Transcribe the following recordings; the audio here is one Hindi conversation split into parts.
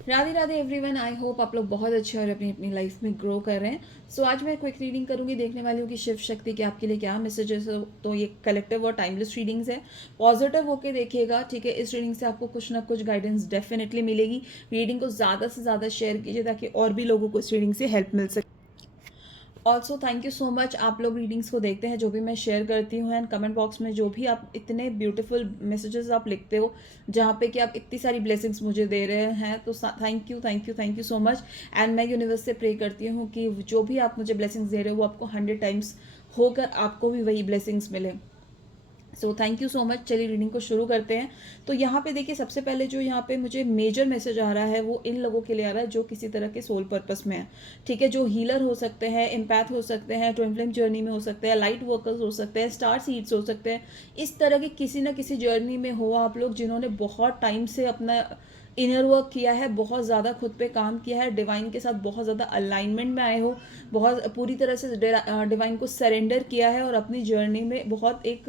Radhe Radhe everyone. I hope आप लोग बहुत अच्छे और अपनी अपनी लाइफ में ग्रो कर रहे हैं। आज मैं क्विक रीडिंग करूंगी, देखने वाली हूँ कि शिव शक्ति के आपके लिए क्या मैसेजेस है। तो ये कलेक्टिव और टाइमलेस रीडिंग्स है, पॉजिटिव होके देखिएगा। ठीक है, इस रीडिंग से आपको कुछ ना कुछ गाइडेंस डेफिनेटली मिलेगी। रीडिंग को ज़्यादा से ज़्यादा शेयर कीजिए ताकि और भी लोगों को इस रीडिंग से हेल्प मिल सके। Also thank you so much, आप लोग रीडिंग्स को देखते हैं जो भी मैं शेयर करती हूँ, एंड कमेंट बॉक्स में जो भी आप इतने ब्यूटीफुल मैसेजेस आप लिखते हो जहाँ पे कि आप इतनी सारी ब्लेसिंग्स मुझे दे रहे हैं, तो thank you thank you thank you so much. And मैं यूनिवर्स से प्रे करती हूँ कि जो भी आप मुझे ब्लेसिंग्स दे रहे हो वो आपको 100 टाइम्स होकर आपको भी वही ब्लेसिंग्स मिले। Thank you so much. चलिए रीडिंग को शुरू करते हैं। तो यहाँ पे देखिए, सबसे पहले जो यहाँ पे मुझे मेजर मैसेज आ रहा है वो इन लोगों के लिए आ रहा है जो किसी तरह के सोल पर्पस में है। ठीक है, जो हीलर हो सकते हैं, एम्पैथ हो सकते हैं, ट्विन फ्लेम जर्नी में हो सकते हैं, लाइट वर्कर्स हो सकते हैं, स्टार सीड्स हो सकते हैं। इस तरह की किसी ना किसी जर्नी में हो आप लोग, जिन्होंने बहुत टाइम से अपना इनर वर्क किया है, बहुत ज़्यादा खुद पे काम किया है, डिवाइन के साथ बहुत ज़्यादा अलाइनमेंट में आए हो, बहुत पूरी तरह से डिवाइन को सरेंडर किया है और अपनी जर्नी में बहुत एक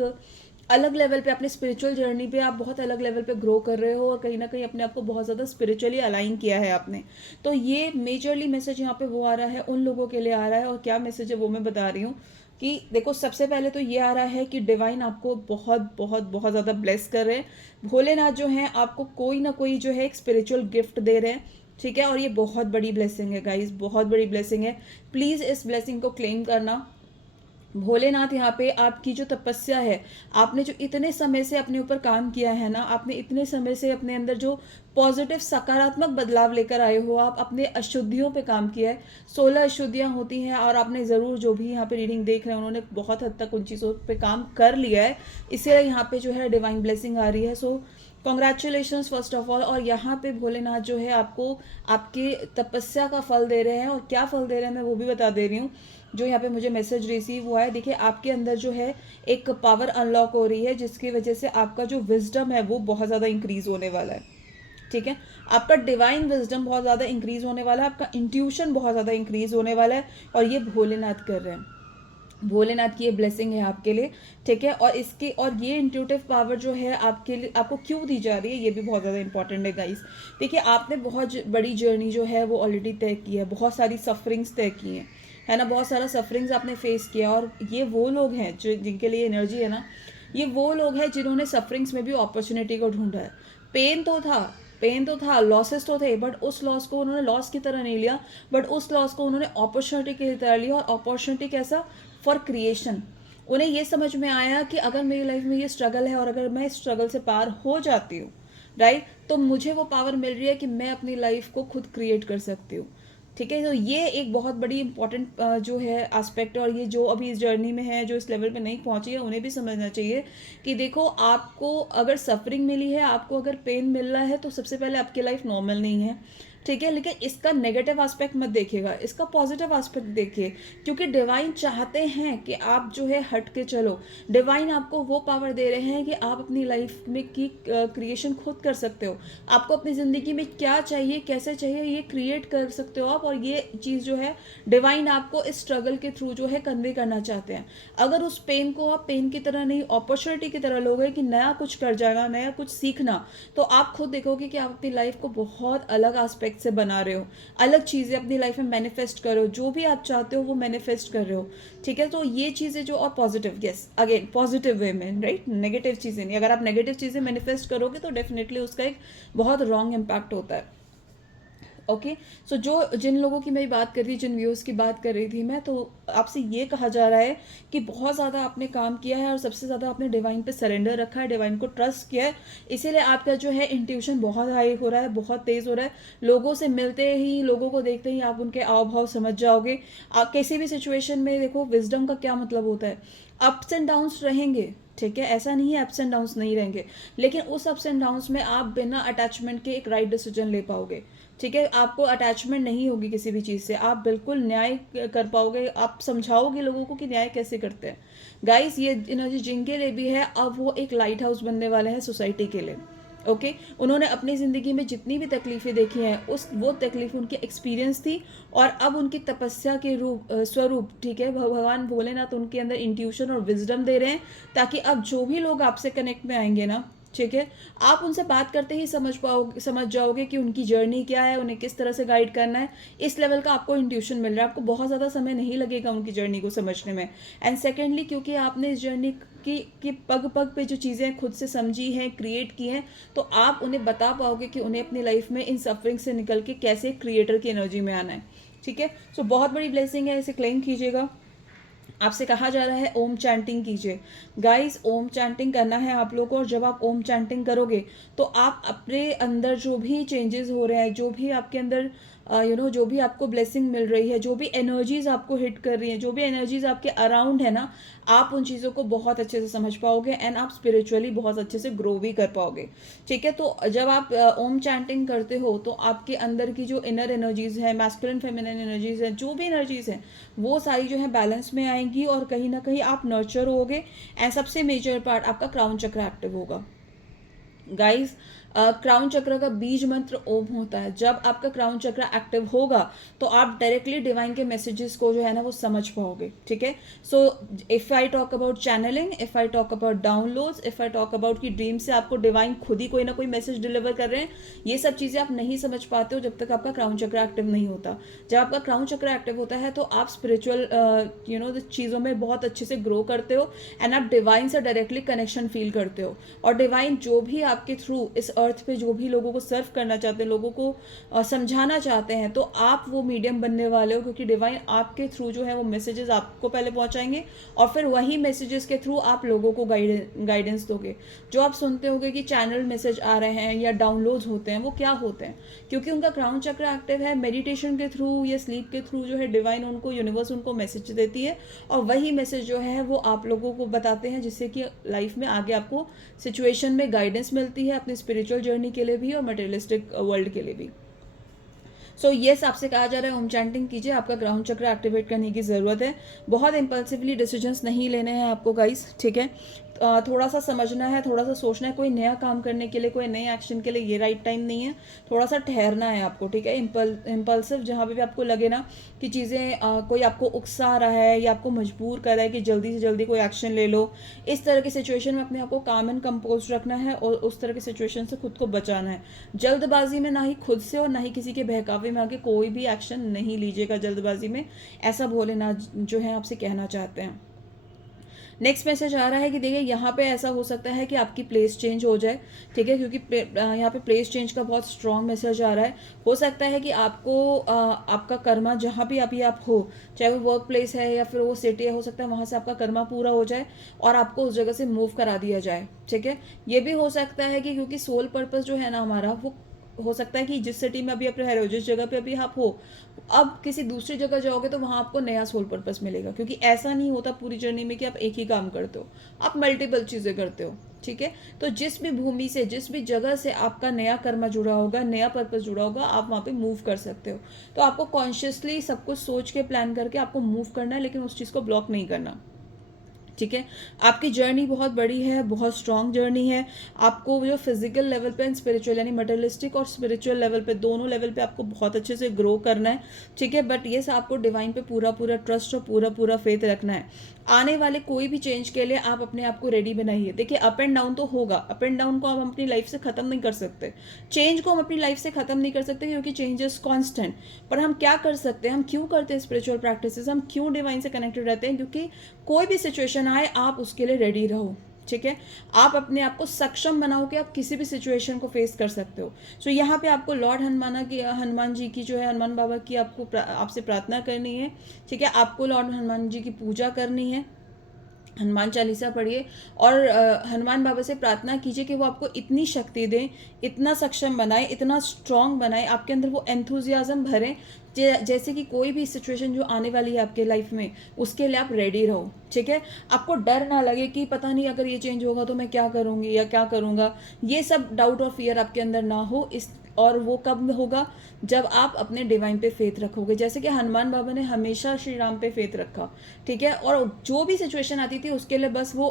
अलग लेवल पे, अपने स्पिरिचुअल जर्नी पे आप बहुत अलग लेवल पे ग्रो कर रहे हो और कहीं ना कहीं अपने आप को बहुत ज़्यादा स्पिरिचुअली अलाइन किया है आपने। तो ये मेजरली मैसेज यहाँ पे वो आ रहा है, उन लोगों के लिए आ रहा है। और क्या मैसेज है वो मैं बता रही हूँ कि देखो, सबसे पहले तो ये आ रहा है कि डिवाइन आपको बहुत बहुत बहुत ज़्यादा ब्लेस कर रहे हैं। भोलेनाथ जो हैं आपको कोई ना कोई जो है एक स्पिरिचुअल गिफ्ट दे रहे हैं। ठीक है, और ये बहुत बड़ी ब्लेसिंग है गाइज, बहुत बड़ी ब्लेसिंग है। प्लीज़ इस ब्लेसिंग को क्लेम करना। भोलेनाथ यहाँ पे आपकी जो तपस्या है, आपने जो इतने समय से अपने ऊपर काम किया है ना, आपने इतने समय से अपने अंदर जो पॉजिटिव सकारात्मक बदलाव लेकर आए हो, आप अपने अशुद्धियों पे काम किया है। 16 अशुद्धियाँ होती हैं और आपने ज़रूर, जो भी यहाँ पे रीडिंग देख रहे हैं उन्होंने बहुत हद तक उन चीज़ों पे काम कर लिया है, इसलिए यहाँ पे जो है डिवाइन ब्लेसिंग आ रही है। Congratulation first of all. और यहाँ पे भोलेनाथ जो है आपको आपके तपस्या का फल दे रहे हैं, और क्या फल दे रहे हैं मैं वो भी बता दे रही हूँ। जो यहाँ पे मुझे मैसेज रिसीव हुआ है, देखिए आपके अंदर जो है एक पावर अनलॉक हो रही है, जिसकी वजह से आपका जो विजडम है वो बहुत ज़्यादा इंक्रीज होने वाला है। ठीक है, आपका डिवाइन विजडम बहुत ज़्यादा इंक्रीज होने वाला है, आपका इंट्यूशन बहुत ज़्यादा इंक्रीज होने वाला है, और ये भोलेनाथ कर रहे हैं। भोलेनाथ की ये ब्लेसिंग है आपके लिए। ठीक है, और इसकी और ये इंट्यूटिव पावर जो है आपके लिए, आपको क्यों दी जा रही है ये भी बहुत ज़्यादा इंपॉर्टेंट है गाइस। देखिए, आपने बहुत बड़ी जर्नी जो है वो ऑलरेडी तय की है, बहुत सारी सफरिंग्स तय की हैं, है ना, बहुत सारा सफरिंग्स आपने फेस किया। और ये वो लोग हैं जो, जिनके लिए एनर्जी है ना, ये वो लोग हैं जिन्होंने सफरिंग्स में भी अपॉर्चुनिटी को ढूंढा है। पेन तो था, पेन तो था, लॉसेस तो थे, बट उस लॉस को उन्होंने लॉस की तरह नहीं लिया, बट उस लॉस को उन्होंने अपॉर्चुनिटी की तरह लिया। और अपॉर्चुनिटी कैसा, फॉर क्रिएशन। उन्हें ये समझ में आया कि अगर मेरी लाइफ में ये स्ट्रगल है और अगर मैं इस स्ट्रगल से पार हो जाती हूँ, राइट, तो मुझे वो पावर मिल रही है कि मैं अपनी लाइफ को खुद क्रिएट कर सकती हूँ। ठीक है, तो ये एक बहुत बड़ी इंपॉर्टेंट जो है एस्पेक्ट है। और ये जो अभी इस जर्नी में है, जो इस लेवल पे नहीं पहुंची है, उन्हें भी समझना चाहिए कि देखो, आपको अगर सफरिंग मिली है, आपको अगर पेन मिल रहा है, तो सबसे पहले आपकी लाइफ नॉर्मल नहीं है। ठीक है, लेकिन इसका नेगेटिव एस्पेक्ट मत देखिएगा, इसका पॉजिटिव एस्पेक्ट देखिए, क्योंकि डिवाइन चाहते हैं कि आप जो है हट के चलो। डिवाइन आपको वो पावर दे रहे हैं कि आप अपनी लाइफ में की क्रिएशन खुद कर सकते हो। आपको अपनी ज़िंदगी में क्या चाहिए, कैसे चाहिए, ये क्रिएट कर सकते हो आप। और ये चीज़ जो है डिवाइन आपको इस स्ट्रगल के थ्रू जो है कन्वे करना चाहते हैं। अगर उस पेन को आप पेन की तरह नहीं, अपॉर्चुनिटी की तरह लोगे कि नया कुछ कर जाना, नया कुछ सीखना, तो आप खुद देखोगे कि आप अपनी लाइफ को बहुत अलग एस्पेक्ट से बना रहे हो, अलग चीज़ें अपनी लाइफ में मैनिफेस्ट कर रहे हो, जो भी आप चाहते हो वो मैनिफेस्ट कर रहे हो। ठीक है, तो ये चीज़ें जो, और positive, yes again positive way में, राइट, नेगेटिव चीज़ें नहीं। अगर आप नेगेटिव चीज़ें मैनिफेस्ट करोगे तो डेफिनेटली उसका एक बहुत रॉन्ग इम्पैक्ट होता है। ओके, जो जिन लोगों की मैं बात कर रही, जिन व्यूअर्स की बात कर रही थी मैं, तो आपसे ये कहा जा रहा है कि बहुत ज़्यादा आपने काम किया है और सबसे ज़्यादा आपने डिवाइन पे सरेंडर रखा है, डिवाइन को ट्रस्ट किया है, इसीलिए आपका जो है इंट्यूशन बहुत हाई हो रहा है, बहुत तेज़ हो रहा है। लोगों से मिलते ही, लोगों को देखते ही आप उनके आव भाव समझ जाओगे। आप किसी भी सिचुएशन में देखो, विजडम का क्या मतलब होता है, अप्स एंड डाउन्स रहेंगे। ठीक है, ऐसा नहीं है अप्स एंड डाउन्स नहीं रहेंगे, लेकिन उस अप्स एंड डाउन्स में आप बिना अटैचमेंट के एक राइट डिसीजन ले पाओगे। ठीक है, आपको अटैचमेंट नहीं होगी किसी भी चीज़ से, आप बिल्कुल न्याय कर पाओगे, आप समझाओगे लोगों को कि न्याय कैसे करते हैं। गाइस, ये एनर्जी जिनके लिए भी है, अब वो एक लाइट हाउस बनने वाले हैं सोसाइटी के लिए। ओके, उन्होंने अपनी ज़िंदगी में जितनी भी तकलीफ़ें देखी हैं, उस वो तकलीफ उनकी एक्सपीरियंस थी, और अब उनकी तपस्या के रूप स्वरूप, ठीक है, भगवान भोलेनाथ उनके अंदर इंट्यूशन और विजडम दे रहे हैं, ताकि अब जो भी लोग आपसे कनेक्ट में आएंगे ना, ठीक है। आप उनसे बात करते ही समझ जाओगे कि उनकी जर्नी क्या है, उन्हें किस तरह से गाइड करना है। इस लेवल का आपको इंट्यूशन मिल रहा है, आपको बहुत ज़्यादा समय नहीं लगेगा उनकी जर्नी को समझने में। एंड सेकेंडली, क्योंकि आपने इस जर्नी की पग पग पे जो चीज़ें खुद से समझी हैं, क्रिएट की हैं, तो आप उन्हें बता पाओगे कि उन्हें अपनी लाइफ में इन सफरिंग से निकल के कैसे क्रिएटर की एनर्जी में आना है। ठीक है। सो बहुत बड़ी ब्लेसिंग है, इसे क्लेम कीजिएगा। आपसे कहा जा रहा है ओम चैंटिंग कीजिए। गाइस, ओम चैंटिंग करना है आप लोगों को, और जब आप ओम चैंटिंग करोगे तो आप अपने अंदर जो भी चेंजेस हो रहे हैं, जो भी आपके अंदर जो भी आपको ब्लेसिंग मिल रही है, जो भी एनर्जीज आपको हिट कर रही हैं, जो भी एनर्जीज आपके अराउंड है ना, आप उन चीज़ों को बहुत अच्छे से समझ पाओगे एंड आप स्पिरिचुअली बहुत अच्छे से ग्रो भी कर पाओगे। ठीक है। तो जब आप ओम चैंटिंग करते हो तो आपके अंदर की जो इनर एनर्जीज है, मैस्कुलिन फेमिनिन एनर्जीज है, जो भी एनर्जीज हैं, वो सारी जो है बैलेंस में आएंगी और कहीं ना कहीं आप नर्चर होगे। एंड सबसे मेजर पार्ट, आपका क्राउन चक्र एक्टिव होगा। गाइस, क्राउन चक्र का बीज मंत्र ओम होता है। जब आपका क्राउन चक्र एक्टिव होगा तो आप डायरेक्टली डिवाइन के मैसेजेस को जो है ना वो समझ पाओगे। ठीक है। So if I talk about channelling, if I talk about downloads, if I talk about की ड्रीम से आपको डिवाइन खुद ही कोई ना कोई मैसेज डिलीवर कर रहे हैं, ये सब चीज़ें आप नहीं समझ पाते हो जब तक आपका क्राउन चक्र एक्टिव नहीं होता। जब आपका क्राउन चक्र एक्टिव होता है तो आप स्पिरिचुअल चीज़ों में बहुत अच्छे से ग्रो करते हो एंड आप डिवाइन से डायरेक्टली कनेक्शन फील करते हो। और डिवाइन जो भी आपके थ्रू इस अर्थ पे जो भी लोगों को सर्व करना चाहते हैं, लोगों को समझाना चाहते हैं, तो आप वो मीडियम बनने वाले हो, क्योंकि डिवाइन आपके थ्रू जो है वो मैसेजेस आपको पहले पहुंचाएंगे और फिर वही मैसेजेस के थ्रू आप लोगों को गाइडेंस दोगे। जो आप सुनते होगे कि चैनल मैसेज आ रहे हैं या डाउनलोड्स होते हैं, वो क्या होते हैं? क्योंकि उनका क्राउन चक्र एक्टिव है, मेडिटेशन के थ्रू या स्लीप के थ्रू जो है डिवाइन उनको, यूनिवर्स उनको मैसेज देती है और वही मैसेज जो है वो आप लोगों को बताते हैं, जिससे कि लाइफ में आगे आपको सिचुएशन में गाइडेंस मिलती है, अपनी स्पिरिचुअल जर्नी के लिए भी और मटेरियलिस्टिक वर्ल्ड के लिए भी। सो येस, आपसे कहा जा रहा है ओम चैंटिंग कीजिए, आपका ग्राउंड चक्र एक्टिवेट करने की ज़रूरत है। बहुत इंपल्सिवली डिसीजंस नहीं लेने हैं आपको गाइस। ठीक है। थोड़ा सा समझना है, थोड़ा सा सोचना है। कोई नया काम करने के लिए, कोई नए एक्शन के लिए ये राइट टाइम नहीं है। थोड़ा सा ठहरना है आपको। ठीक है। इम्पल्सिव जहाँ पे भी आपको लगे ना कि चीज़ें कोई आपको उकसा रहा है या आपको मजबूर कर रहा है कि जल्दी से जल्दी कोई एक्शन ले लो, इस तरह की सिचुएशन में अपने आप को काम एंड कंपोज रखना है और उस तरह की सिचुएशन से खुद को बचाना है। जल्दबाजी में ना ही खुद से और ना ही किसी के बहकावे में आके कोई भी एक्शन नहीं लीजिएगा जल्दबाजी में, ऐसा भोलेनाथ जो है आपसे कहना चाहते हैं। नेक्स्ट मैसेज आ रहा है कि देखिए यहाँ पे ऐसा हो सकता है कि आपकी प्लेस चेंज हो जाए। ठीक है। क्योंकि यहाँ पे प्लेस चेंज का बहुत स्ट्रॉन्ग मैसेज आ रहा है। हो सकता है कि आपको आपका कर्मा जहाँ भी अभी आप हो, चाहे वो वर्क प्लेस है या फिर वो सिटी है, हो सकता है वहाँ से आपका कर्मा पूरा हो जाए और आपको उस जगह से मूव करा दिया जाए। ठीक है। ये भी हो सकता है कि क्योंकि सोल पर्पस जो है ना हमारा, वो हो सकता है कि जिस सिटी में अभी आप रह रहे हो, जिस जगह पे अभी आप हो, अब किसी दूसरी जगह जाओगे तो वहाँ आपको नया सोल पर्पस मिलेगा। क्योंकि ऐसा नहीं होता पूरी जर्नी में कि आप एक ही काम करते हो, आप मल्टीपल चीज़ें करते हो। ठीक है। तो जिस भी भूमि से, जिस भी जगह से आपका नया कर्म जुड़ा होगा, नया पर्पस जुड़ा होगा, आप वहाँ पे मूव कर सकते हो। तो आपको कॉन्शियसली सब कुछ सोच के प्लान करके आपको मूव करना है, लेकिन उस चीज़ को ब्लॉक नहीं करना। ठीक है। आपकी जर्नी बहुत बड़ी है, बहुत स्ट्रॉन्ग जर्नी है। आपको जो फिजिकल लेवल पे एंड स्पिरिचुअल, यानी मटेरियलिस्टिक और स्पिरिचुअल लेवल पे, दोनों लेवल पे आपको बहुत अच्छे से ग्रो करना है। ठीक है। बट ये आपको डिवाइन पे पूरा पूरा ट्रस्ट और पूरा पूरा फेथ रखना है। आने वाले कोई भी चेंज के लिए आप अपने आप को रेडी बनाइए। देखिए, अप एंड डाउन तो होगा, अप एंड डाउन को हम अपनी लाइफ से खत्म नहीं कर सकते, चेंज को हम अपनी लाइफ से खत्म नहीं कर सकते, क्योंकि चेंज इज कॉन्स्टेंट। पर हम क्या कर सकते हैं, हम क्यों करते हैं स्पिरिचुअल प्रैक्टिसेस, हम क्यों डिवाइन से कनेक्टेड रहते हैं? क्योंकि कोई भी सिचुएशन आए, आप उसके लिए रेडी रहो। ठीक है। आप अपने आप को सक्षम बनाओ कि आप किसी भी सिचुएशन को फेस कर सकते हो। सो यहाँ पे आपको लॉर्ड हनुमान जी की जो है, हनुमान बाबा की आपको आपसे प्रार्थना करनी है। ठीक है। आपको लॉर्ड हनुमान जी की पूजा करनी है, हनुमान चालीसा पढ़िए और हनुमान बाबा से प्रार्थना कीजिए कि वो आपको इतनी शक्ति दें, इतना सक्षम बनाए, इतना स्ट्रांग बनाए, आपके अंदर वो एंथुजियाज्म भरें, जैसे कि कोई भी सिचुएशन जो आने वाली है आपके लाइफ में, उसके लिए आप रेडी रहो। ठीक है। आपको डर ना लगे कि पता नहीं अगर ये चेंज होगा तो मैं क्या करूँगी या क्या करूँगा, ये सब डाउट और फियर आपके अंदर ना हो। और वो कब होगा? जब आप अपने डिवाइन पे फेथ रखोगे, जैसे कि हनुमान बाबा ने हमेशा श्री राम पे फेथ रखा। ठीक है। और जो भी सिचुएशन आती थी उसके लिए बस वो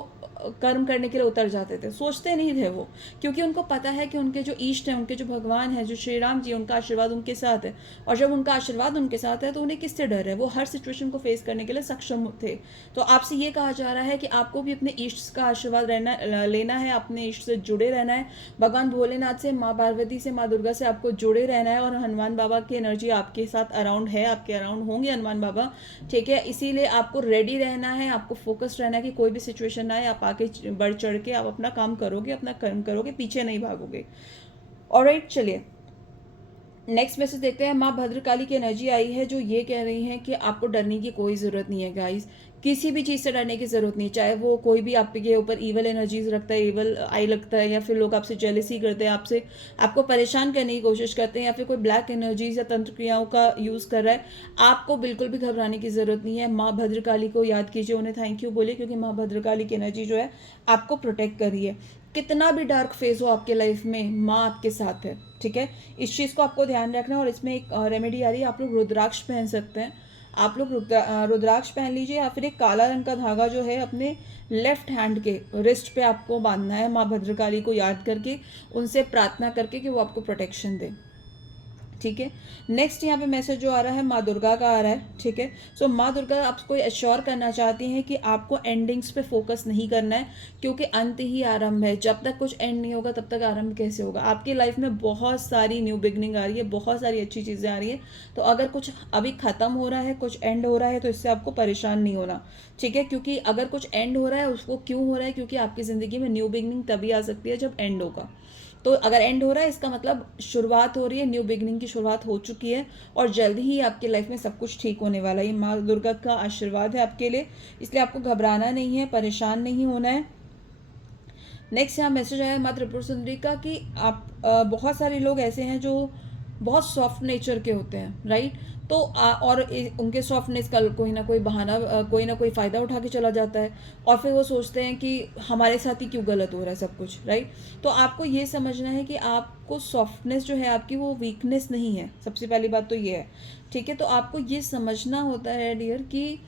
कर्म करने के लिए उतर जाते थे, सोचते नहीं थे वो, क्योंकि उनको पता है कि उनके जो इष्ट हैं, उनके जो भगवान हैं, जो श्री राम जी, उनका आशीर्वाद उनके साथ है। और जब उनका आशीर्वाद उनके साथ है तो उन्हें किससे डर है, वो हर सिचुएशन को फेस करने के लिए सक्षम थे। तो आपसे ये कहा जा रहा है कि आपको भी अपने इष्ट का आशीर्वाद लेना है, अपने इष्ट से जुड़े रहना है, भगवान भोलेनाथ से, माँ पार्वती से, माँ दुर्गा से आपको जुड़े रहना है। और हनुमान बाबा की एनर्जी आपके साथ अराउंड है, आपके अराउंड होंगे हनुमान बाबा, ठीक है। इसीलिए आपको रेडी रहना है, आपको फोकस रहना है कि कोई भी सिचुएशन आए आप आके बढ़ चढ़ के आप अपना काम करोगे, अपना कर्म करोगे, पीछे नहीं भागोगे। ऑलराइट, चलिए नेक्स्ट मैसेज देखते हैं। माँ भद्रकाली की एनर्जी आई है जो ये कह रही है कि आपको डरने की कोई ज़रूरत नहीं है गाइस, किसी भी चीज़ से डरने की ज़रूरत नहीं है। चाहे वो कोई भी आपके ऊपर ईवल एनर्जीज रखता है, ईवल आई लगता है, या फिर लोग आपसे जेलसी करते हैं, आपको परेशान करने की कोशिश करते हैं, या फिर कोई ब्लैक एनर्जीज या तंत्र क्रियाओं का यूज़ कर रहा है, आपको बिल्कुल भी घबराने की ज़रूरत नहीं है। माँ भद्रकाली को याद कीजिए, उन्हें थैंक यू बोलिए, क्योंकि माँ भद्रकाली की एनर्जी जो है आपको प्रोटेक्ट कर रही है। कितना भी डार्क फेज हो आपके लाइफ में, माँ आपके साथ है, ठीक है। इस चीज़ को आपको ध्यान रखना है। और इसमें एक रेमेडी आ रही है, आप लोग रुद्राक्ष पहन सकते हैं, आप लोग रुद्राक्ष पहन लीजिए, या फिर एक काला रंग का धागा जो है अपने लेफ्ट हैंड के रिस्ट पे आपको बांधना है, माँ भद्रकाली को याद करके, उनसे प्रार्थना करके कि वो आपको प्रोटेक्शन दे, ठीक है। नेक्स्ट यहाँ पे मैसेज जो आ रहा है माँ दुर्गा का आ रहा है, ठीक है। सो माँ दुर्गा आपको एश्योर करना चाहती हैं कि आपको एंडिंग्स पे फोकस नहीं करना है, क्योंकि अंत ही आरंभ है। जब तक कुछ एंड नहीं होगा तब तक आरंभ कैसे होगा। आपकी लाइफ में बहुत सारी न्यू बिगनिंग आ रही है, बहुत सारी अच्छी चीज़ें आ रही है। तो अगर कुछ अभी ख़त्म हो रहा है, कुछ एंड हो रहा है, तो इससे आपको परेशान नहीं होना, ठीक है। क्योंकि अगर कुछ एंड हो रहा है, उसको क्यों हो रहा है, क्योंकि आपकी ज़िंदगी में न्यू बिगनिंग तभी आ सकती है जब एंड होगा। तो अगर एंड हो रहा है, इसका मतलब शुरुआत हो रही है, न्यू बिगनिंग की शुरुआत हो चुकी है, और जल्द ही आपकी लाइफ में सब कुछ ठीक होने वाला है। ये माँ दुर्गा का आशीर्वाद है आपके लिए, इसलिए आपको घबराना नहीं है, परेशान नहीं होना है। नेक्स्ट यहाँ मैसेज आया माँ त्रिपुर सुंदरी का कि आप बहुत सारे लोग ऐसे हैं जो बहुत सॉफ्ट नेचर के होते हैं, राइट। तो और उनके सॉफ्टनेस का कोई ना कोई बहाना, कोई ना कोई फ़ायदा उठा के चला जाता है, और फिर वो सोचते हैं कि हमारे साथ ही क्यों गलत हो रहा है सब कुछ, राइट। तो आपको ये समझना है कि आपको सॉफ्टनेस जो है आपकी, वो वीकनेस नहीं है। सबसे पहली बात तो ये है, ठीक है। तो आपको ये समझना होता है डियर कि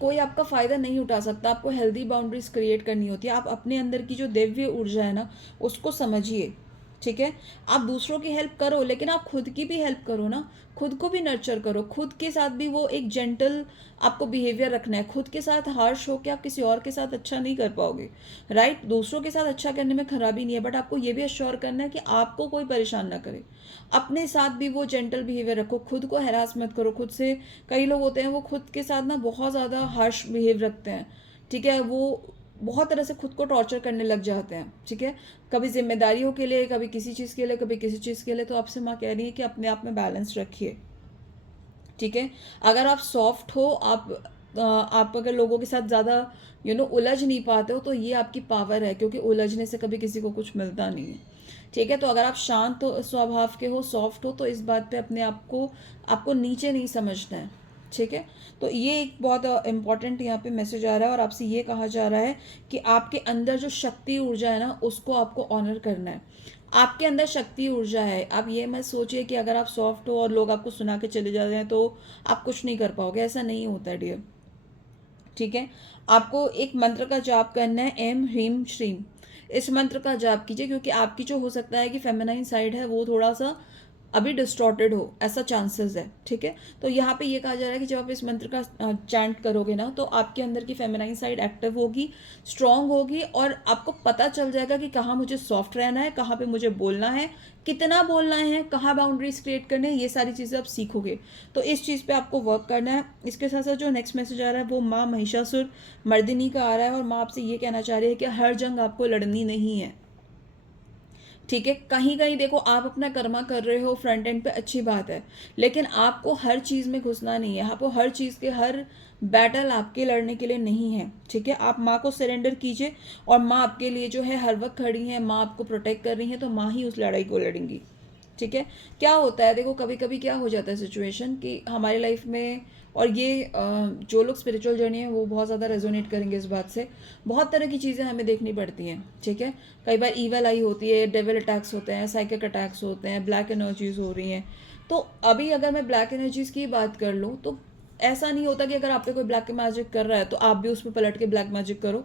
कोई आपका फ़ायदा नहीं उठा सकता। आपको हेल्दी बाउंड्रीज क्रिएट करनी होती है। आप अपने अंदर की जो दिव्य ऊर्जा है ना, उसको समझिए, ठीक है। आप दूसरों की हेल्प करो, लेकिन आप खुद की भी हेल्प करो ना, खुद को भी नर्चर करो। खुद के साथ भी वो एक जेंटल आपको बिहेवियर रखना है। खुद के साथ हार्श होकर आप किसी और के साथ अच्छा नहीं कर पाओगे, राइट। दूसरों के साथ अच्छा करने में खराबी नहीं है, बट आपको ये भी अश्योर करना है कि आपको कोई परेशान ना करे। अपने साथ भी वो जेंटल बिहेवियर रखो, खुद को हैरास मत करो खुद से। कई लोग होते हैं वो खुद के साथ ना बहुत ज़्यादा हार्श बिहेव रखते हैं, ठीक है। वो बहुत तरह से खुद को टॉर्चर करने लग जाते हैं, ठीक है। कभी जिम्मेदारियों के लिए, कभी किसी चीज़ के लिए, कभी किसी चीज़ के लिए। तो आपसे माँ कह रही है कि अपने आप में बैलेंस रखिए, ठीक है। अगर आप सॉफ्ट हो, आप अगर लोगों के साथ ज़्यादा उलझ नहीं पाते हो, तो ये आपकी पावर है, क्योंकि उलझने से कभी किसी को कुछ मिलता नहीं है, ठीक है। तो अगर आप शांत हो, स्वभाव के हो, सॉफ्ट हो, तो इस बात पे अपने आप को आपको नीचे नहीं समझना है, ठीक है। तो ये एक बहुत इम्पॉर्टेंट यहाँ पे मैसेज आ रहा है, और आपसे ये कहा जा रहा है कि आपके अंदर जो शक्ति ऊर्जा है ना, उसको आपको ऑनर करना है। आपके अंदर शक्ति ऊर्जा है। आप ये मत सोचिए कि अगर आप सॉफ्ट हो और लोग आपको सुना के चले जाते हैं तो आप कुछ नहीं कर पाओगे, ऐसा नहीं होता है डियर, ठीक है। आपको एक मंत्र का जाप करना है, एम ह्रीम श्रीम। इस मंत्र का जाप कीजिए, क्योंकि आपकी जो हो सकता है कि फेमिनाइन साइड है वो थोड़ा सा अभी डिस्टॉर्टेड हो, ऐसा चांसेस है, ठीक है। तो यहाँ पे ये कहा जा रहा है कि जब आप इस मंत्र का चैंट करोगे ना, तो आपके अंदर की फेमिनाइन साइड एक्टिव होगी, स्ट्रांग होगी, और आपको पता चल जाएगा कि कहाँ मुझे सॉफ्ट रहना है, कहाँ पे मुझे बोलना है, कितना बोलना है, कहाँ बाउंड्रीज क्रिएट करने हैं, ये सारी चीज़ें आप सीखोगे। तो इस चीज़ पे आपको वर्क करना है। इसके साथ साथ जो नेक्स्ट मैसेज आ रहा है वो माँ महिषासुर मर्दिनी का आ रहा है, और माँ आपसे ये कहना चाह रही है कि हर जंग आपको लड़नी नहीं है, ठीक है। कहीं कहीं देखो आप अपना कर्मा कर रहे हो फ्रंट एंड पे, अच्छी बात है, लेकिन आपको हर चीज़ में घुसना नहीं है। आपको हर चीज़ के हर बैटल आपके लड़ने के लिए नहीं है, ठीक है। आप माँ को सरेंडर कीजिए, और माँ आपके लिए जो है हर वक्त खड़ी है, माँ आपको प्रोटेक्ट कर रही है, तो माँ ही उस लड़ाई को लड़ेंगी, ठीक है। क्या होता है देखो, कभी कभी क्या हो जाता है सिचुएशन कि हमारी लाइफ में, और ये जो लोग स्पिरिचुअल जर्नी है वो बहुत ज़्यादा रेजोनेट करेंगे इस बात से, बहुत तरह की चीज़ें हमें देखनी पड़ती हैं, ठीक है। कई बार ईवल आई होती है, डेविल अटैक्स होते हैं, साइकिक अटैक्स होते हैं, ब्लैक एनर्जीज हो रही हैं। तो अभी अगर मैं ब्लैक एनर्जीज की बात कर लूँ, तो ऐसा नहीं होता कि अगर आप पे कोई ब्लैक मैजिक कर रहा है तो आप भी उस पर पलट के ब्लैक मैजिक करो,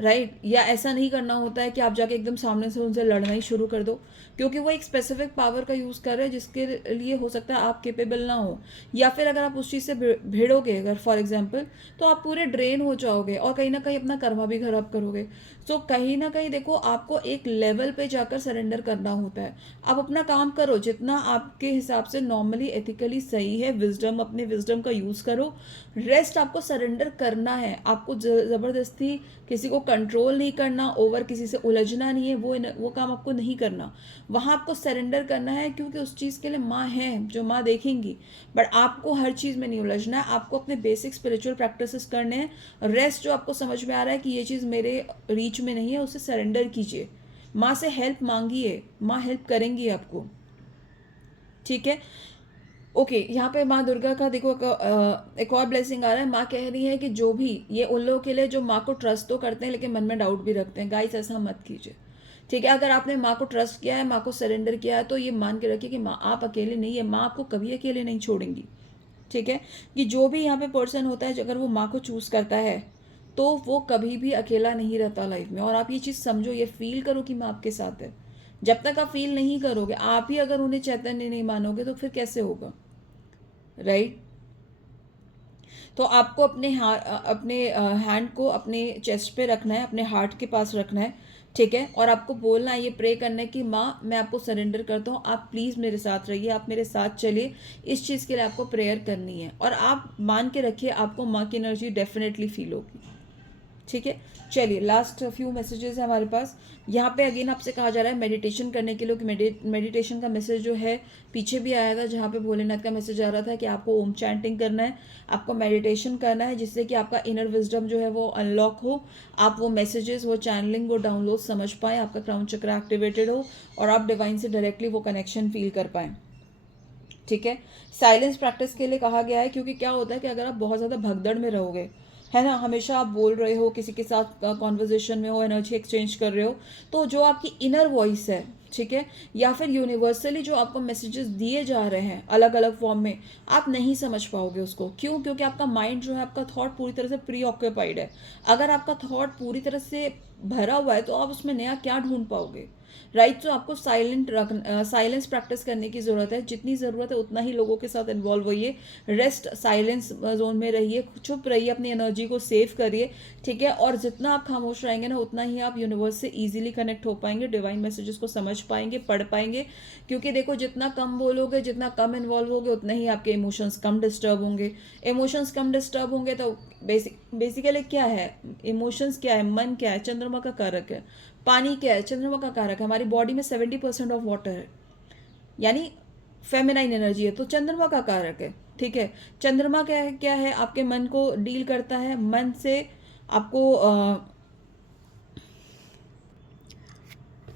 राइट या ऐसा नहीं करना होता है कि आप जाके एकदम सामने से उनसे लड़ना ही शुरू कर दो, क्योंकि वो एक स्पेसिफिक पावर का यूज़ कर रहे हैं जिसके लिए हो सकता है आप केपेबल ना हो, या फिर अगर आप उस चीज़ से भिड़ोगे अगर फॉर एग्जांपल, तो आप पूरे ड्रेन हो जाओगे और कहीं ना कहीं अपना कर्मा भी खराब करोगे। सो कहीं ना कहीं देखो, आपको एक लेवल पे जाकर सरेंडर करना होता है। आप अपना काम करो जितना आपके हिसाब से नॉर्मली एथिकली सही है, विजडम, अपने विजडम का यूज़ करो। रेस्ट आपको सरेंडर करना है, आपको ज़बरदस्ती किसी को कंट्रोल नहीं करना, ओवर किसी से उलझना नहीं है, वो काम आपको नहीं करना। वहाँ आपको सरेंडर करना है, क्योंकि उस चीज़ के लिए माँ है जो माँ देखेंगी। बट आपको हर चीज़ में नहीं उलझना है, आपको अपने बेसिक स्पिरिचुअल प्रैक्टिसेस करने हैं। रेस्ट जो आपको समझ में आ रहा है कि ये चीज़ मेरे रीच में नहीं है, उसे सरेंडर कीजिए। माँ से हेल्प मांगिए, माँ हेल्प करेंगी आपको। ठीक है, ओके यहाँ पे माँ दुर्गा का देखो एक और ब्लेसिंग आ रहा है। माँ कह रही है कि जो भी ये उन लोगों के लिए जो माँ को ट्रस्ट तो करते हैं लेकिन मन में डाउट भी रखते हैं, गाइस ऐसा मत कीजिए। ठीक है, अगर आपने माँ को ट्रस्ट किया है, माँ को सरेंडर किया है, तो ये मान के रखिए कि माँ आप अकेले नहीं है, माँ आपको कभी अकेले नहीं छोड़ेंगी। ठीक है, कि जो भी यहाँ पे पर्सन होता है अगर वो माँ को चूज़ करता है तो वो कभी भी अकेला नहीं रहता लाइफ में। और आप ये चीज़ समझो, ये फील करो कि माँ आपके साथ है। जब तक आप फील नहीं करोगे, आप ही अगर उन्हें चैतन्य नहीं मानोगे तो फिर कैसे होगा, राइट। तो आपको अपने हैंड को अपने चेस्ट पे रखना है, अपने हार्ट के पास रखना है। ठीक है, और आपको बोलना है, ये प्रे करना है कि माँ मैं आपको सरेंडर करता हूँ, आप प्लीज़ मेरे साथ रहिए, आप मेरे साथ चलिए। इस चीज़ के लिए आपको प्रेयर करनी है, और आप मान के रखिए आपको माँ की एनर्जी डेफिनेटली फील होगी। ठीक है, चलिए लास्ट फ्यू मैसेजेस है हमारे पास। यहाँ पे अगेन आपसे कहा जा रहा है मेडिटेशन करने के लिए, कि मेडिटेशन का मैसेज जो है पीछे भी आया था, जहाँ पे भोलेनाथ का मैसेज आ रहा था कि आपको ओम चैंटिंग करना है, आपको मेडिटेशन करना है, जिससे कि आपका इनर विजडम जो है वो अनलॉक हो, आप वो मैसेजेस, वो चैनलिंग, वो डाउनलोड समझ पाएँ, आपका क्राउन चक्र एक्टिवेटेड हो और आप डिवाइन से डायरेक्टली वो कनेक्शन फील कर पाएँ। ठीक है, साइलेंस प्रैक्टिस के लिए कहा गया है, क्योंकि क्या होता है कि अगर आप बहुत ज़्यादा भगदड़ में रहोगे, है ना, हमेशा आप बोल रहे हो, किसी के साथ कॉन्वर्जेशन में हो, एनर्जी एक्सचेंज कर रहे हो, तो जो आपकी इनर वॉइस है, ठीक है, या फिर यूनिवर्सली जो आपको मैसेजेस दिए जा रहे हैं अलग अलग फॉर्म में, आप नहीं समझ पाओगे उसको। क्यों? क्योंकि आपका माइंड जो है, आपका थॉट पूरी तरह से प्री ऑक्यूपाइड है। अगर आपका थॉट पूरी तरह से भरा हुआ है तो आप उसमें नया क्या ढूंढ पाओगे, राइट। तो आपको साइलेंस प्रैक्टिस करने की ज़रूरत है, जितनी ज़रूरत है उतना ही लोगों के साथ इन्वॉल्व होइए, रेस्ट साइलेंस जोन में रहिए, चुप रहिए, अपनी एनर्जी को सेव करिए। ठीक है, और जितना आप खामोश रहेंगे ना, उतना ही आप यूनिवर्स से इजीली कनेक्ट हो पाएंगे, डिवाइन मैसेजेस को समझ पाएंगे, पढ़ पाएंगे। क्योंकि देखो, जितना कम बोलोगे, जितना कम इन्वॉल्व होगे, उतना ही आपके इमोशंस कम डिस्टर्ब होंगे। इमोशंस कम डिस्टर्ब होंगे तो बेसिकली क्या है, इमोशंस क्या है, मन क्या है, चंद्रमा का कारक है। पानी क्या है, चंद्रमा का कारक है। हमारी बॉडी में 70% ऑफ वाटर है, यानी फेमिनाइन एनर्जी है, तो चंद्रमा का कारक है। ठीक है, चंद्रमा क्या है, आपके मन को डील करता है, मन से आपको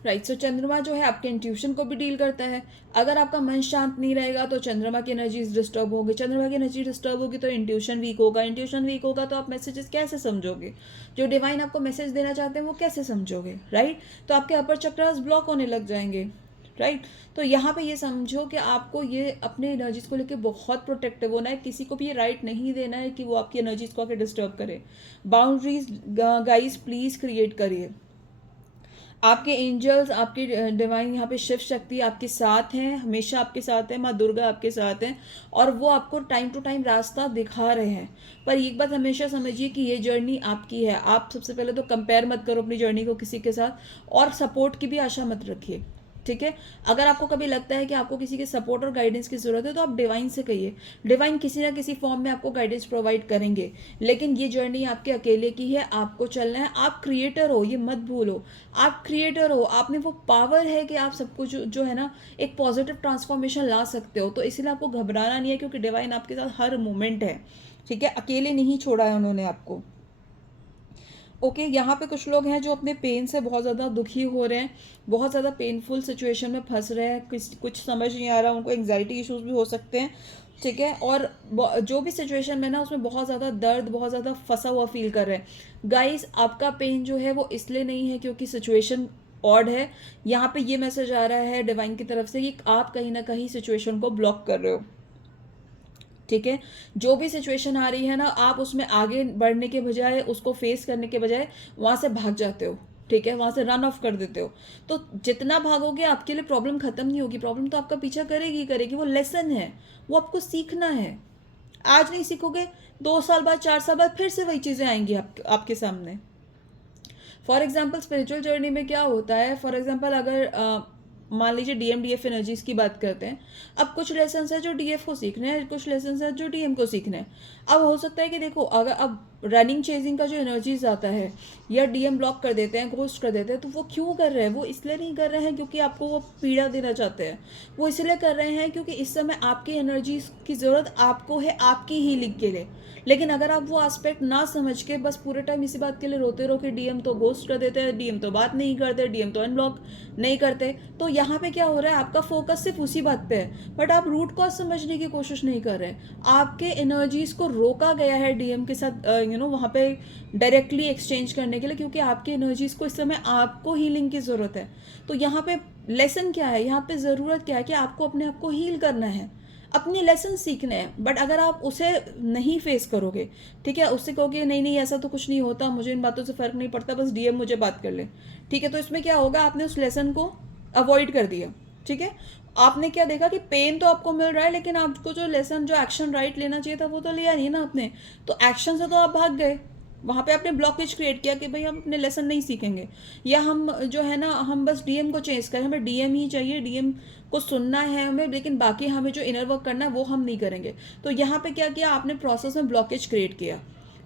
राइट। सो चंद्रमा जो है आपके इंट्यूशन को भी डील करता है। अगर आपका मन शांत नहीं रहेगा तो चंद्रमा की एनर्जी डिस्टर्ब होगी, चंद्रमा की एनर्जी डिस्टर्ब होगी तो इंट्यूशन वीक होगा, इंट्यूशन वीक होगा तो आप मैसेजेस कैसे समझोगे, जो डिवाइन आपको मैसेज देना चाहते हैं वो कैसे समझोगे, राइट। तो आपके अपर चक्रास ब्लॉक होने लग जाएंगे, राइट। तो यहाँ पे ये समझो कि आपको ये अपने एनर्जीज को लेके बहुत प्रोटेक्टिव होना है, किसी को भी ये राइट नहीं देना है कि वो आपकी एनर्जीज को आके डिस्टर्ब करे। बाउंड्रीज गाइस प्लीज क्रिएट करिए। आपके एंजल्स, आपकी डिवाइन यहाँ पे शिव शक्ति आपके साथ हैं, हमेशा आपके साथ है, माँ दुर्गा आपके साथ हैं, और वो आपको टाइम टू टाइम रास्ता दिखा रहे हैं। पर एक बात हमेशा समझिए कि ये जर्नी आपकी है। आप सबसे पहले तो कंपेयर मत करो अपनी जर्नी को किसी के साथ, और सपोर्ट की भी आशा मत रखिए। ठीक है, अगर आपको कभी लगता है कि आपको किसी के सपोर्ट और गाइडेंस की जरूरत है तो आप डिवाइन से कहिए, डिवाइन किसी ना किसी फॉर्म में आपको गाइडेंस प्रोवाइड करेंगे। लेकिन ये जर्नी आपके अकेले की है, आपको चलना है। आप क्रिएटर हो, ये मत भूलो, आप क्रिएटर हो, आप में वो पावर है कि आप सब कुछ जो है ना एक पॉजिटिव ट्रांसफॉर्मेशन ला सकते हो। तो इसीलिए आपको घबराना नहीं है, क्योंकि डिवाइन आपके साथ हर मोमेंट है। ठीक है, अकेले नहीं छोड़ा है उन्होंने आपको। ओके, यहाँ पे कुछ लोग हैं जो अपने पेन से बहुत ज़्यादा दुखी हो रहे हैं, बहुत ज़्यादा पेनफुल सिचुएशन में फंस रहे हैं, कुछ समझ नहीं आ रहा, उनको एंग्जाइटी इश्यूज भी हो सकते हैं। ठीक है, और जो भी सिचुएशन में ना उसमें बहुत ज़्यादा दर्द, बहुत ज़्यादा फंसा हुआ फील कर रहे हैं। गाइस, आपका पेन जो है वो इसलिए नहीं है क्योंकि सिचुएशन ऑड है। यहाँ पे ये मैसेज आ रहा है डिवाइन की तरफ से कि आप कहीं ना कहीं सिचुएशन को ब्लॉक कर रहे हो। ठीक है, जो भी सिचुएशन आ रही है ना, आप उसमें आगे बढ़ने के बजाय, उसको फेस करने के बजाय वहाँ से भाग जाते हो। ठीक है, वहाँ से रन ऑफ कर देते हो। तो जितना भागोगे आपके लिए प्रॉब्लम खत्म नहीं होगी, प्रॉब्लम तो आपका पीछा करेगी ही करेगी। वो लेसन है, वो आपको सीखना है। आज नहीं सीखोगे, 2 साल बाद, 4 साल बाद फिर से वही चीज़ें आएंगी आपके सामने। फॉर एग्जाम्पल स्पिरिचुअल जर्नी में क्या होता है, फॉर एग्जाम्पल अगर मान लीजिए डीएम डीएफ एनर्जीज की बात करते हैं। अब कुछ लेसन है जो डीएफ को सीखने हैं, कुछ लेसन है जो डीएम को सीखने हैं। अब हो सकता है कि देखो, अगर अब रनिंग चेजिंग का जो एनर्जीज आता है, या डीएम ब्लॉक कर देते हैं, घोस्ट कर देते हैं, तो वो क्यों कर रहे हैं? वो इसलिए नहीं कर रहे हैं क्योंकि आपको वो पीड़ा देना चाहते हैं। वो इसलिए कर रहे हैं क्योंकि इस समय आपकी एनर्जीज की ज़रूरत आपको है, आपकी हीलिंग के लिए। लेकिन अगर आप वो एस्पेक्ट ना समझ के बस पूरे टाइम इसी बात के लिए रोते रहो कि डीएम तो घोस्ट कर देते हैं, डीएम तो बात नहीं करते, डीएम तो अनब्लॉक नहीं करते, तो यहाँ पे क्या हो रहा है, आपका फोकस सिर्फ उसी बात पे है, बट आप रूट कॉज समझने की कोशिश नहीं कर रहे। आपके एनर्जीज को रोका गया है डीएम के साथ वहाँ पे डायरेक्टली एक्सचेंज करने के लिए, क्योंकि आपकी एनर्जीज को इस समय आपको हीलिंग की ज़रूरत है। तो यहाँ पे लेसन क्या है, यहाँ पे ज़रूरत क्या है कि आपको अपने आप को हील करना है, अपने लेसन सीखने हैं। बट अगर आप उसे नहीं फेस करोगे, ठीक है, उससे कहोगे नहीं नहीं ऐसा तो कुछ नहीं होता, मुझे इन बातों से फ़र्क नहीं पड़ता, बस डीएम मुझे बात कर ले, ठीक है, तो इसमें क्या होगा, आपने उस लेसन को अवॉइड कर दिया। ठीक है, आपने क्या देखा कि पेन तो आपको मिल रहा है, लेकिन आपको जो लेसन, जो एक्शन राइट लेना चाहिए था, वो तो लिया नहीं ना आपने। तो एक्शन से तो आप भाग गए, वहाँ पे आपने ब्लॉकेज क्रिएट किया कि भाई हम अपने लेसन नहीं सीखेंगे, या हम जो है ना, हम बस डीएम को चेंज करें, हमें डीएम ही चाहिए, डीएम को सुनना है हमें, लेकिन बाकी हमें जो इनर वर्क करना है वो हम नहीं करेंगे। तो यहाँ पे क्या किया आपने, प्रोसेस में ब्लॉकेज क्रिएट किया।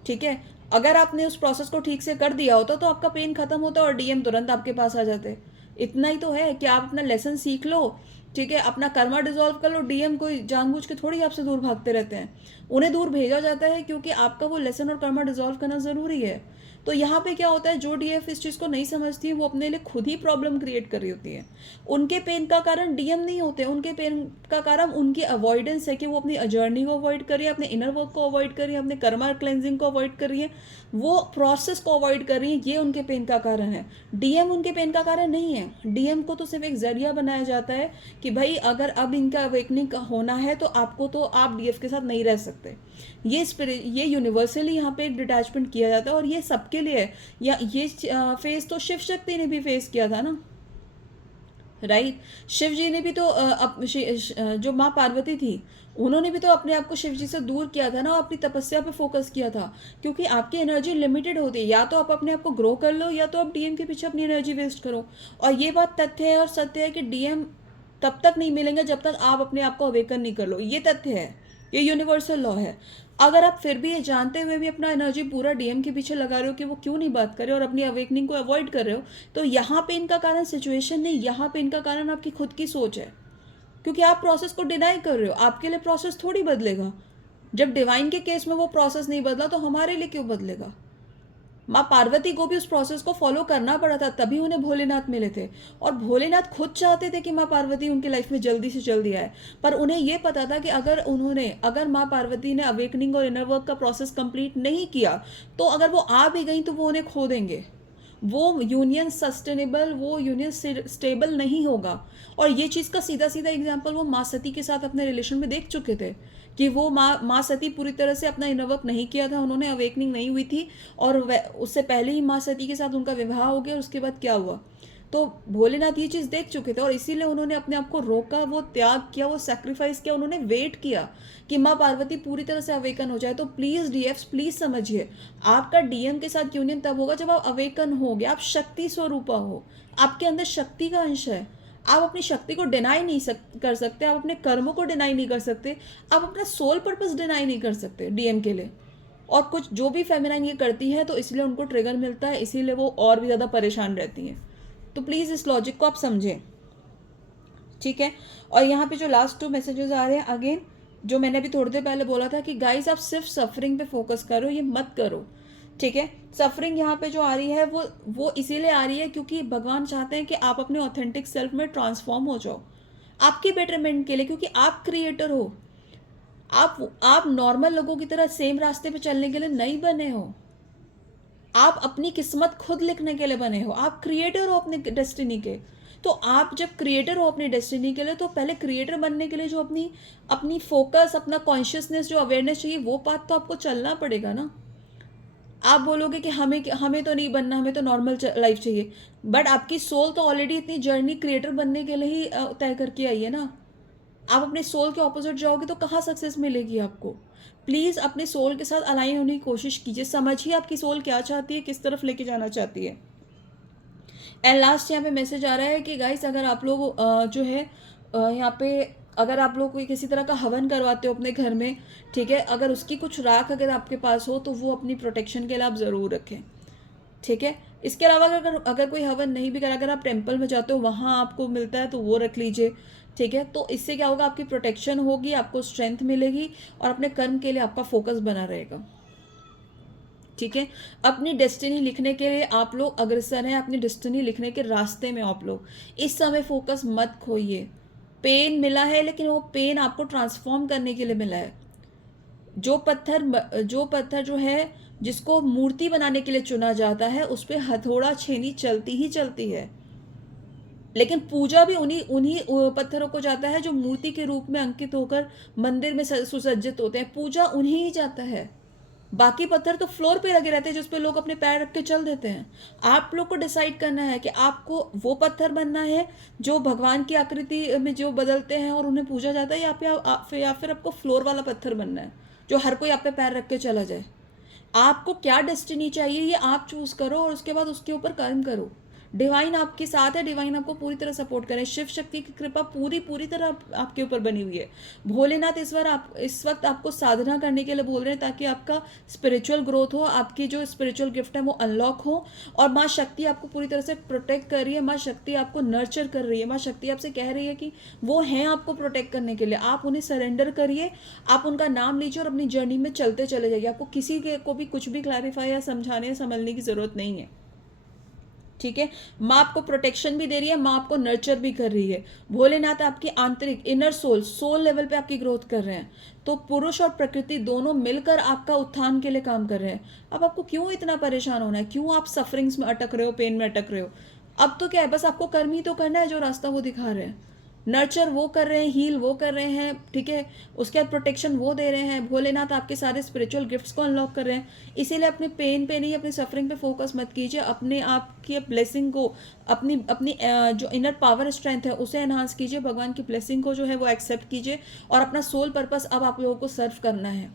ठीक है, अगर आपने उस प्रोसेस को ठीक से कर दिया होता तो आपका पेन खत्म होता और डीएम तुरंत आपके पास आ जाते। इतना ही तो है कि आप अपना लेसन सीख लो, ठीक है, अपना कर्मा डिजोल्व कर लो। डीएम कोई जानबूझ के थोड़ी आपसे दूर भागते रहते हैं, उन्हें दूर भेजा जाता है क्योंकि आपका वो लेसन और कर्मा डिजोल्व करना ज़रूरी है। तो यहाँ पे क्या होता है, जो डीएफ इस चीज़ को नहीं समझती है, वो अपने लिए खुद ही प्रॉब्लम क्रिएट कर रही होती है। उनके पेन का कारण डीएम नहीं होते, उनके पेन का कारण उनकी अवॉइडेंस है कि वो अपनी जर्नी को अवॉइड कर रही है, अपने इनर वर्क को अवॉइड कर रही है, अपने कर्मा क्लेंजिंग को अवॉइड कर रही है, वो प्रोसेस को अवॉइड कर रही है। ये उनके पेन का कारण है, डीएम उनके पेन का कारण नहीं है। डीएम को तो सिर्फ एक जरिया बनाया जाता है कि भाई अगर अब इनका अवेकनिंग होना है तो आपको, तो आप डीएफ के साथ नहीं रह सकते। ये यूनिवर्सली यहाँ पे एक डिटैचमेंट किया जाता है, और ये सबके लिए है। या ये फेस तो शिव शक्ति ने भी फेस किया था ना, राइट। शिव जी ने भी तो जो माँ पार्वती थी, उन्होंने भी तो अपने आप को शिव जी से दूर किया था ना, और अपनी तपस्या पे फोकस किया था, क्योंकि आपकी एनर्जी लिमिटेड होती है। या तो आप अपने आप को ग्रो कर लो, या तो आप डीएम के पीछे अपनी एनर्जी वेस्ट करो। और ये बात तथ्य है और सत्य है कि डीएम तब तक नहीं मिलेंगे जब तक आप अपने आप को अवेकन नहीं कर लो। ये तथ्य है, ये यूनिवर्सल लॉ है। अगर आप फिर भी ये जानते हुए भी अपना एनर्जी पूरा डीएम के पीछे लगा रहे हो कि वो क्यों नहीं बात कर रहे हो, और अपनी अवेकनिंग को अवॉइड कर रहे हो, तो यहाँ पे इनका कारण सिचुएशन नहीं, यहाँ पे इनका कारण आपकी खुद की सोच है। क्योंकि आप प्रोसेस को डिनाई कर रहे हो, आपके लिए प्रोसेस थोड़ी बदलेगा। जब डिवाइन के केस में वो प्रोसेस नहीं बदला, तो हमारे लिए क्यों बदलेगा? माँ पार्वती को भी उस प्रोसेस को फॉलो करना पड़ा था, तभी उन्हें भोलेनाथ मिले थे। और भोलेनाथ खुद चाहते थे कि माँ पार्वती उनकी लाइफ में जल्दी से जल्दी आए, पर उन्हें ये पता था कि अगर माँ पार्वती ने अवेकनिंग और इनर वर्क का प्रोसेस कंप्लीट नहीं किया, तो अगर वो आ भी गई तो वो उन्हें खो देंगे। वो यूनियन सस्टेनेबल, वो यूनियन स्टेबल नहीं होगा। और ये चीज़ का सीधा सीधा एग्जाम्पल वो माँ सती के साथ अपने रिलेशन में देख चुके थे कि वो माँ सती पूरी तरह से अपना इनर वर्क नहीं किया था, उन्होंने अवेकनिंग नहीं हुई थी, और उससे पहले ही माँ सती के साथ उनका विवाह हो गया। उसके बाद क्या हुआ, तो भोलेनाथ ये चीज़ देख चुके थे, और इसीलिए उन्होंने अपने आप को रोका, वो त्याग किया, वो सेक्रीफाइस किया, उन्होंने वेट किया कि माँ पार्वती पूरी तरह से अवेकन हो जाए। तो प्लीज़ डीएफ्स, प्लीज़ समझिए, आपका डीएम के साथ यूनियन तब होगा जब आप अवेकन होगे, आप शक्ति स्वरूपा हो, आपके अंदर शक्ति का अंश है। आप अपनी शक्ति को डिनाई नहीं कर सकते, आप अपने कर्मों को डिनाई नहीं कर सकते, आप अपना सोल पर्पस डिनाई नहीं कर सकते डीएम के लिए। और कुछ जो भी फेमिनाइन ये करती है, तो इसलिए उनको ट्रिगर मिलता है, इसीलिए वो और भी ज़्यादा परेशान रहती हैं। तो प्लीज़ इस लॉजिक को आप समझें, ठीक है। और यहाँ पे जो लास्ट 2 मैसेजेस आ रहे हैं, अगेन जो मैंने अभी थोड़ी देर पहले बोला था कि गाइस आप सिर्फ सफरिंग पे फोकस करो, ये मत करो, ठीक है। सफरिंग यहाँ पे जो आ रही है वो इसीलिए आ रही है क्योंकि भगवान चाहते हैं कि आप अपने ऑथेंटिक सेल्फ में ट्रांसफॉर्म हो जाओ, आपके बेटरमेंट के लिए, क्योंकि आप क्रिएटर हो। आप नॉर्मल लोगों की तरह सेम रास्ते पे चलने के लिए नहीं बने हो, आप अपनी किस्मत खुद लिखने के लिए बने हो, आप क्रिएटर हो अपने डेस्टिनी के। तो आप जब क्रिएटर हो अपनी डेस्टिनी के लिए, तो पहले क्रिएटर बनने के लिए जो अपनी अपनी फोकस, अपना कॉन्शियसनेस, जो अवेयरनेस चाहिए, वो पाथ तो आपको चलना पड़ेगा ना। आप बोलोगे कि हमें हमें तो नहीं बनना, हमें तो नॉर्मल लाइफ चाहिए, बट आपकी सोल तो ऑलरेडी इतनी जर्नी क्रिएटर बनने के लिए ही तय करके आई है ना। आप अपने सोल के ऑपोजिट जाओगे तो कहाँ सक्सेस मिलेगी आपको। प्लीज़ अपने सोल के साथ अलाइन होने की कोशिश कीजिए, समझिए आपकी सोल क्या चाहती है, किस तरफ लेके जाना चाहती है। एंड लास्ट यहाँ पे मैसेज आ रहा है कि गाइस, अगर आप लोग जो है यहाँ पे अगर आप लोग कोई किसी तरह का हवन करवाते हो अपने घर में, ठीक है, अगर उसकी कुछ राख अगर आपके पास हो तो वो अपनी प्रोटेक्शन के लिए आप ज़रूर रखें, ठीक है। इसके अलावा अगर अगर कोई हवन नहीं भी करा, अगर आप टेम्पल में जाते हो वहाँ आपको मिलता है तो वो रख लीजिए, ठीक है। तो इससे क्या होगा, आपकी प्रोटेक्शन होगी, आपको स्ट्रेंथ मिलेगी और अपने कर्म के लिए आपका फोकस बना रहेगा, ठीक है। अपनी डेस्टिनी लिखने के लिए आप लोग अग्रसर हैं, अपनी डेस्टिनी लिखने के रास्ते में आप लोग इस समय फोकस मत खोइए। पेन मिला है, लेकिन वो पेन आपको ट्रांसफॉर्म करने के लिए मिला है। जो पत्थर जो है जिसको मूर्ति बनाने के लिए चुना जाता है, उस पर हथौड़ा छेनी चलती ही चलती है, लेकिन पूजा भी उन्हीं उन्हीं पत्थरों को जाता है जो मूर्ति के रूप में अंकित होकर मंदिर में सुसज्जित होते हैं। पूजा उन्हीं ही जाता है। बाकी पत्थर तो फ्लोर पे लगे रहते हैं जिस पे लोग अपने पैर रख के चल देते हैं। आप लोग को डिसाइड करना है कि आपको वो पत्थर बनना है जो भगवान की आकृति में जो बदलते हैं और उन्हें पूजा जाता है, या फिर आपको फ्लोर वाला पत्थर बनना है जो हर कोई आप पे पैर रख के चला जाए। आपको क्या डेस्टिनी चाहिए ये आप चूज करो और उसके बाद उसके ऊपर कर्म करो। डिवाइन आपके साथ है, डिवाइन आपको पूरी तरह सपोर्ट करें। शिव शक्ति की कृपा पूरी तरह आपके ऊपर बनी हुई है। भोलेनाथ इस वक्त आपको साधना करने के लिए बोल रहे हैं ताकि आपका स्पिरिचुअल ग्रोथ हो, आपकी जो स्पिरिचुअल गिफ्ट है वो अनलॉक हो। और माँ शक्ति आपको पूरी तरह से प्रोटेक्ट कर रही है, माँ शक्ति आपको नर्चर कर रही है, माँ शक्ति आपसे कह रही है कि वो हैं आपको प्रोटेक्ट करने के लिए। आप उन्हें सरेंडर करिए, आप उनका नाम लीजिए और अपनी जर्नी में चलते चले जाइए। आपको किसी को भी कुछ भी क्लैरिफाई या समझाने समझने की जरूरत नहीं है, ठीक है। माँ आपको प्रोटेक्शन भी दे रही है, माँ आपको नर्चर भी कर रही है। भोलेनाथ आपकी आंतरिक इनर सोल लेवल पे आपकी ग्रोथ कर रहे हैं। तो पुरुष और प्रकृति दोनों मिलकर आपका उत्थान के लिए काम कर रहे हैं। अब आपको क्यों इतना परेशान होना है, क्यों आप सफरिंग्स में अटक रहे हो, पेन में अटक रहे हो। अब तो क्या है, बस आपको कर्म ही तो करना है जो रास्ता वो दिखा रहे हैं। नर्चर वो कर रहे हैं, हील वो कर रहे हैं, ठीक है। उसके बाद प्रोटेक्शन वो दे रहे हैं। भोलेनाथ आपके सारे स्पिरिचुअल गिफ्ट्स को अनलॉक कर रहे हैं। इसीलिए अपने पेन पे नहीं, अपनी सफरिंग पे फोकस मत कीजिए। अपने आप की ब्लेसिंग को, अपनी अपनी जो इनर पावर स्ट्रेंथ है उसे एनहांस कीजिए। भगवान की ब्लेसिंग को जो है वो एक्सेप्ट कीजिए और अपना सोल पर्पस अब आप लोगों को सर्व करना है,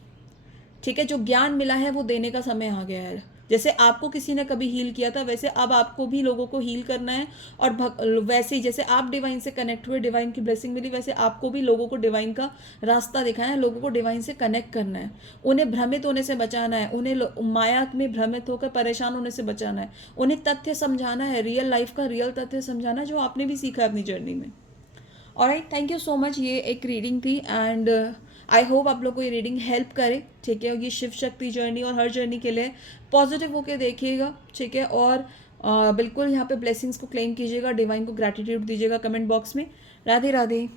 ठीक है। जो ज्ञान मिला है वो देने का समय आ गया है। जैसे आपको किसी ने कभी हील किया था, वैसे अब आपको भी लोगों को हील करना है। और वैसे ही जैसे आप डिवाइन से कनेक्ट हुए, डिवाइन की ब्लेसिंग मिली, वैसे आपको भी लोगों को डिवाइन का रास्ता दिखाना है, लोगों को डिवाइन से कनेक्ट करना है, उन्हें भ्रमित होने से बचाना है, उन्हें माया में भ्रमित होकर परेशान होने से बचाना है, उन्हें तथ्य समझाना है, रियल लाइफ का रियल तथ्य समझाना है जो आपने भी सीखा अपनी जर्नी में। Alright, thank you so much. ये एक रीडिंग थी एंड आई होप आप लोग को ये रीडिंग हेल्प करे, ठीक है। ये शिव शक्ति जर्नी और हर जर्नी के लिए पॉजिटिव होकर देखिएगा, ठीक है। और बिल्कुल यहाँ पे ब्लेसिंग्स को क्लेम कीजिएगा, डिवाइन को ग्रैटिट्यूड दीजिएगा कमेंट बॉक्स में। राधे राधे।